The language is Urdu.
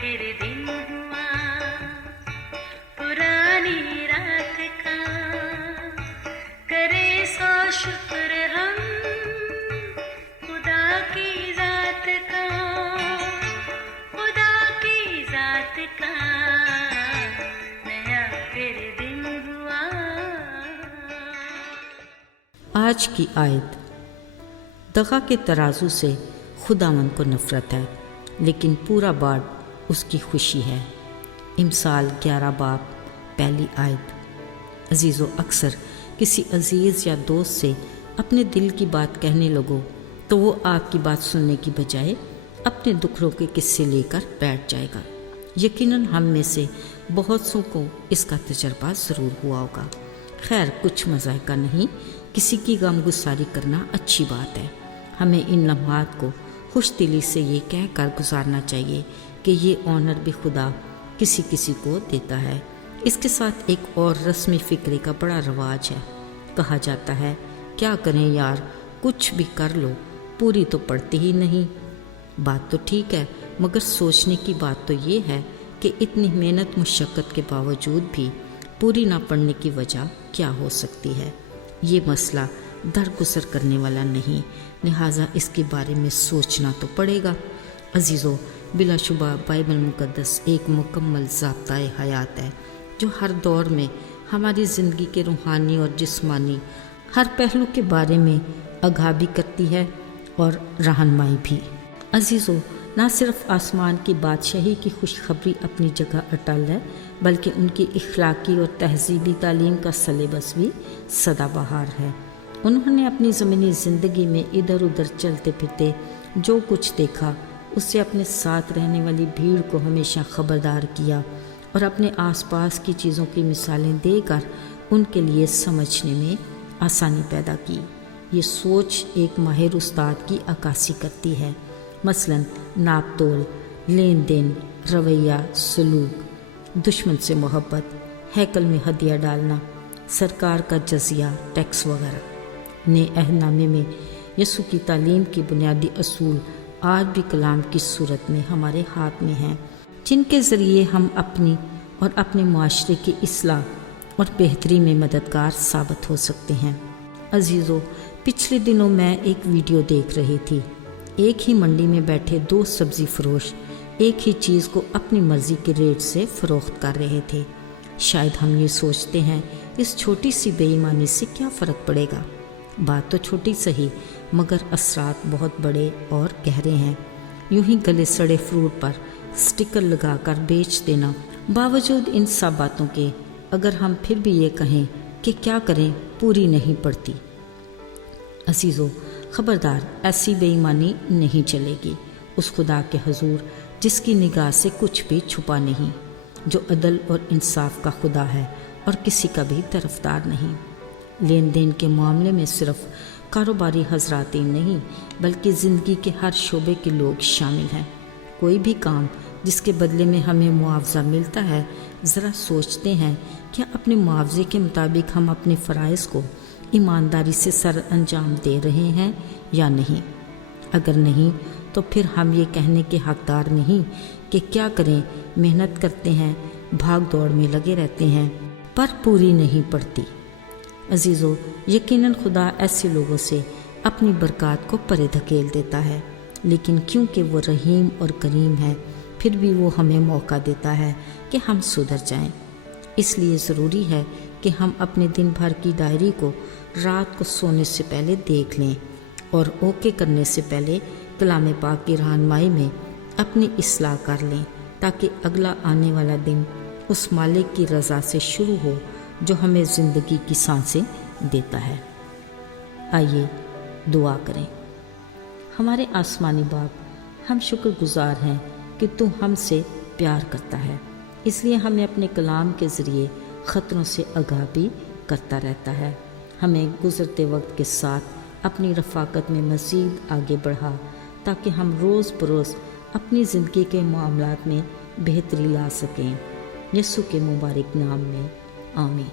پھر دن ہوا پرانی رات کا، کرے سو شکر ہم خدا کی ذات کا، خدا کی ذات کا نیا پھر دن ہوا۔ آج کی آیت، دغا کے ترازو سے خداوند کو نفرت ہے لیکن پورا باڑ اس کی خوشی ہے۔ امثال 11 باب پہلی آیت۔ عزیزو، اکثر کسی عزیز یا دوست سے اپنے دل کی بات کہنے لگو تو وہ آپ کی بات سننے کی بجائے اپنے دکھڑوں کے قصے لے کر بیٹھ جائے گا۔ یقیناً ہم میں سے بہت سو کو اس کا تجربہ ضرور ہوا ہوگا۔ خیر، کچھ مذائقہ نہیں، کسی کی غم گساری کرنا اچھی بات ہے۔ ہمیں ان لمحات کو خوش دلی سے یہ کہہ کر گزارنا چاہیے کہ یہ آنر بھی خدا کسی کسی کو دیتا ہے۔ اس کے ساتھ ایک اور رسمی فکرے کا بڑا رواج ہے۔ کہا جاتا ہے، کیا کریں یار، کچھ بھی کر لو، پوری تو پڑتی ہی نہیں۔ بات تو ٹھیک ہے، مگر سوچنے کی بات تو یہ ہے کہ اتنی محنت مشقت کے باوجود بھی پوری نہ پڑنے کی وجہ کیا ہو سکتی ہے۔ یہ مسئلہ درگزر کرنے والا نہیں، لہٰذا اس کے بارے میں سوچنا تو پڑے گا۔ عزیزو، بلا شبہ بائبل مقدس ایک مکمل ضابطۂ حیات ہے جو ہر دور میں ہماری زندگی کے روحانی اور جسمانی ہر پہلو کے بارے میں آگاہ بھی کرتی ہے اور رہنمائی بھی۔ عزیزو، نہ صرف آسمان کی بادشاہی کی خوشخبری اپنی جگہ اٹل ہے، بلکہ ان کی اخلاقی اور تہذیبی تعلیم کا سلیبس بھی سدا بہار ہے۔ انہوں نے اپنی زمینی زندگی میں ادھر ادھر چلتے پھرتے جو کچھ دیکھا، اس سے اپنے ساتھ رہنے والی بھیڑ کو ہمیشہ خبردار کیا اور اپنے آس پاس کی چیزوں کی مثالیں دے کر ان کے لیے سمجھنے میں آسانی پیدا کی۔ یہ سوچ ایک ماہر استاد کی عکاسی کرتی ہے۔ مثلاً ناپ تول، لین دین، رویہ، سلوک، دشمن سے محبت، ہیکل میں ہدیہ ڈالنا، سرکار کا جزیہ، ٹیکس وغیرہ۔ نئے عہد نامے میں یسوع کی تعلیم کے بنیادی اصول آج بھی کلام کی صورت میں ہمارے ہاتھ میں ہیں، جن کے ذریعے ہم اپنی اور اپنے معاشرے کی اصلاح اور بہتری میں مددگار ثابت ہو سکتے ہیں۔ عزیزو، پچھلے دنوں میں ایک ویڈیو دیکھ رہی تھی۔ ایک ہی منڈی میں بیٹھے 2 سبزی فروش ایک ہی چیز کو اپنی مرضی کے ریٹ سے فروخت کر رہے تھے۔ شاید ہم یہ سوچتے ہیں، اس چھوٹی سی بے ایمانی سے کیا فرق پڑے گا؟ بات تو چھوٹی سہی، مگر اثرات بہت بڑے اور گہرے ہیں۔ یوں ہی گلے سڑے فروٹ پر سٹیکر لگا کر بیچ دینا۔ باوجود ان سب باتوں کے، اگر ہم پھر بھی یہ کہیں کہ کیا کریں، پوری نہیں پڑتی۔ عزیزو، خبردار، ایسی بے ایمانی نہیں چلے گی۔ اس خدا کے حضور جس کی نگاہ سے کچھ بھی چھپا نہیں، جو عدل اور انصاف کا خدا ہے اور کسی کا بھی طرفدار نہیں۔ لین دین کے معاملے میں صرف کاروباری حضرات ہی نہیں، بلکہ زندگی کے ہر شعبے کے لوگ شامل ہیں۔ کوئی بھی کام جس کے بدلے میں ہمیں معاوضہ ملتا ہے، ذرا سوچتے ہیں کہ اپنے معاوضے کے مطابق ہم اپنے فرائض کو ایمانداری سے سر انجام دے رہے ہیں یا نہیں؟ اگر نہیں تو پھر ہم یہ کہنے کے حقدار نہیں کہ کیا کریں، محنت کرتے ہیں، بھاگ دوڑ میں لگے رہتے ہیں، پر پوری نہیں پڑتی۔ عزیزو، یقیناً خدا ایسے لوگوں سے اپنی برکات کو پرے دھکیل دیتا ہے، لیکن کیونکہ وہ رحیم اور کریم ہے، پھر بھی وہ ہمیں موقع دیتا ہے کہ ہم سدھر جائیں۔ اس لیے ضروری ہے کہ ہم اپنے دن بھر کی ڈائری کو رات کو سونے سے پہلے دیکھ لیں اور اوکے کرنے سے پہلے کلام پاک کی رہنمائی میں اپنی اصلاح کر لیں، تاکہ اگلا آنے والا دن اس مالک کی رضا سے شروع ہو جو ہمیں زندگی کی سانسیں دیتا ہے۔ آئیے دعا کریں۔ ہمارے آسمانی باپ، ہم شکر گزار ہیں کہ تو ہم سے پیار کرتا ہے، اس لیے ہمیں اپنے کلام کے ذریعے خطروں سے آگاہ بھی کرتا رہتا ہے۔ ہمیں گزرتے وقت کے ساتھ اپنی رفاقت میں مزید آگے بڑھا، تاکہ ہم روز بروز اپنی زندگی کے معاملات میں بہتری لا سکیں۔ یسوع کے مبارک نام میں آمین۔